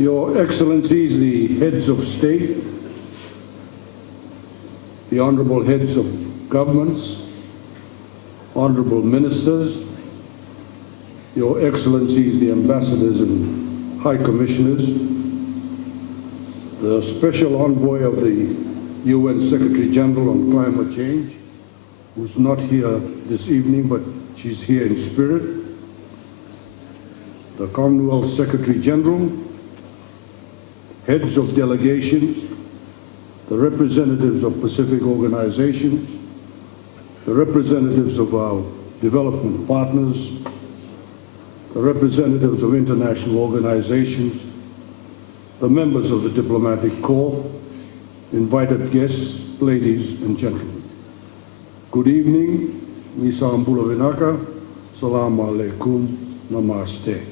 Your Excellencies, the heads of state, the honorable heads of governments, honorable ministers, Your Excellencies, the ambassadors and high commissioners, the special envoy of the UN Secretary General on Climate Change, who's not here this evening, but she's here in spirit, the Commonwealth Secretary General, heads of delegations, the representatives of Pacific organizations, the representatives of our development partners, the representatives of international organizations, the members of the diplomatic corps, invited guests, ladies and gentlemen. Good evening, Misambula Vinaka, Salam Alaikum, Namaste.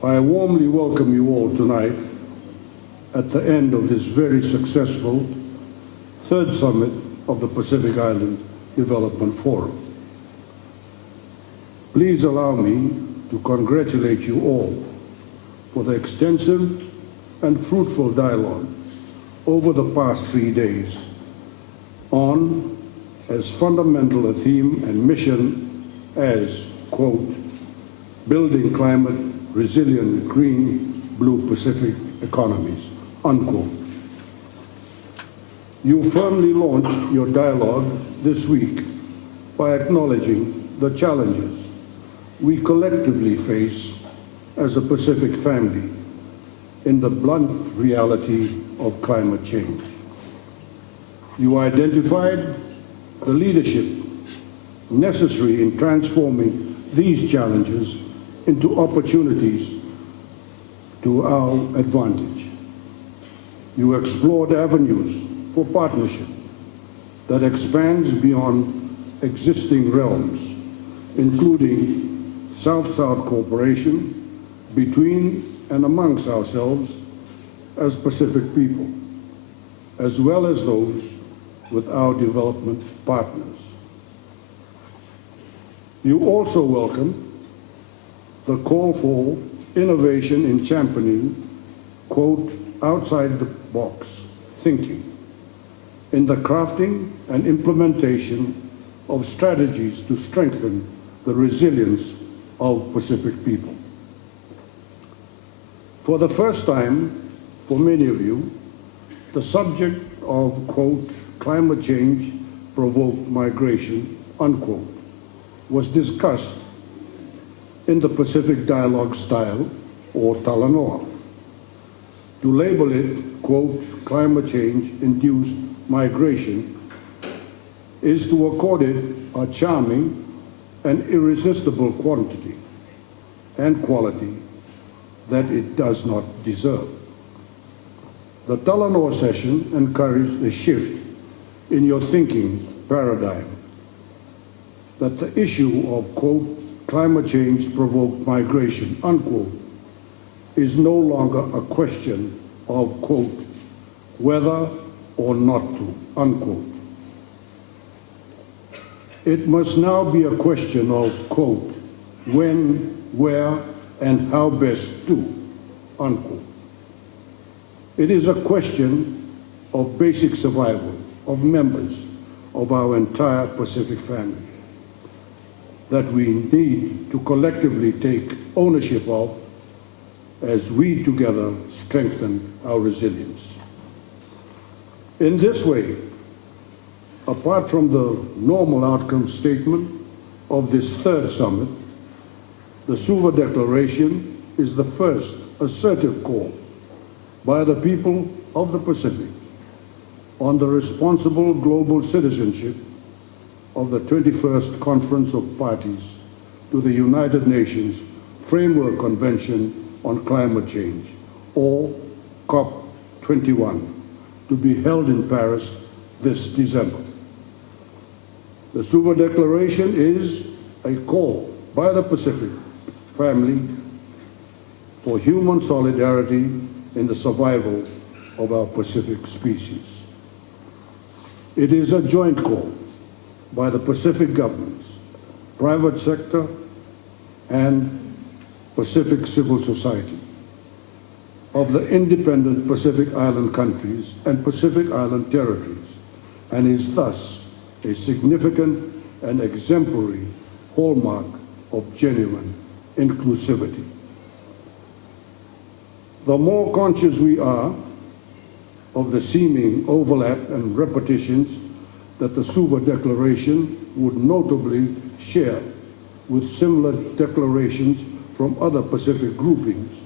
I warmly welcome you all tonight at the end of this very successful third summit of the Pacific Island Development Forum. Please allow me to congratulate you all for the extensive and fruitful dialogue over the past 3 days on as fundamental a theme and mission as, quote, building climate resilient green blue Pacific economies, unquote. You firmly launched your dialogue this week by acknowledging the challenges we collectively face as a Pacific family in the blunt reality of climate change. You identified the leadership necessary in transforming these challenges into opportunities to our advantage. You explored avenues for partnership that expands beyond existing realms, including South-South cooperation between and amongst ourselves as Pacific people, as well as those with our development partners. You also welcome the call for innovation in championing, quote, outside the box thinking in the crafting and implementation of strategies to strengthen the resilience of Pacific people. For the first time, for many of you, the subject of, quote, climate change provoked migration, unquote, was discussed in the Pacific Dialogue style, or Talanoa. To label it, quote, climate change-induced migration is to accord it a charming and irresistible quantity and quality that it does not deserve. The Talanoa session encouraged a shift in your thinking paradigm that the issue of, quote, climate change provoked migration, unquote, is no longer a question of, quote, whether or not to, unquote. It must now be a question of, quote, when, where, and how best to, unquote. It is a question of basic survival of members of our entire Pacific family that we need to collectively take ownership of as we together strengthen our resilience. In this way, apart from the normal outcome statement of this third summit, the Suva Declaration is the first assertive call by the people of the Pacific on the responsible global citizenship of the 21st Conference of Parties to the United Nations Framework Convention on Climate Change, or COP21, to be held in Paris this December. The Suva Declaration is a call by the Pacific family for human solidarity in the survival of our Pacific species. It is a joint call by the Pacific governments, private sector, and Pacific civil society, of the independent Pacific Island countries and Pacific Island territories, and is thus a significant and exemplary hallmark of genuine inclusivity. The more conscious we are of the seeming overlap and repetitions that the Suva Declaration would notably share with similar declarations from other Pacific groupings,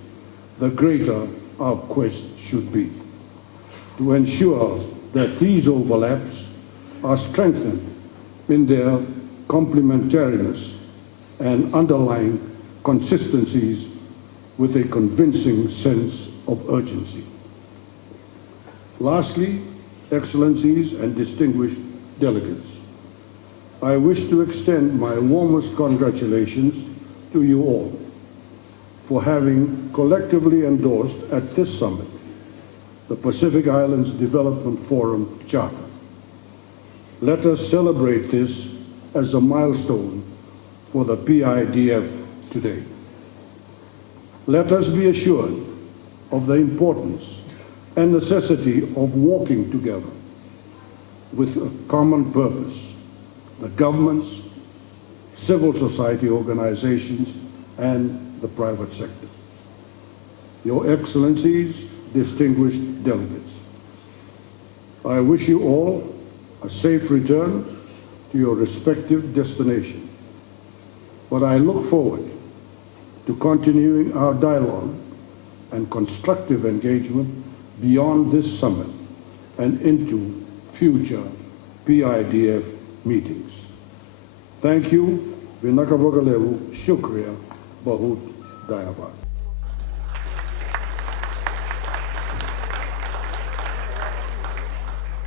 the greater our quest should be to ensure that these overlaps are strengthened in their complementariness and underlying consistencies with a convincing sense of urgency. Lastly, Excellencies and distinguished delegates, I wish to extend my warmest congratulations to you all for having collectively endorsed at this summit the Pacific Islands Development Forum Charter. Let us celebrate this as a milestone for the PIDF today. Let us be assured of the importance and necessity of working together with a common purpose, the governments, civil society organizations, and the private sector. Your Excellencies, distinguished delegates, I wish you all a safe return to your respective destination, but I look forward to continuing our dialogue and constructive engagement beyond this summit and into future PIDF meetings. Thank you. Vinaka Vogalevu, Shukriya, Bahut Dayabad.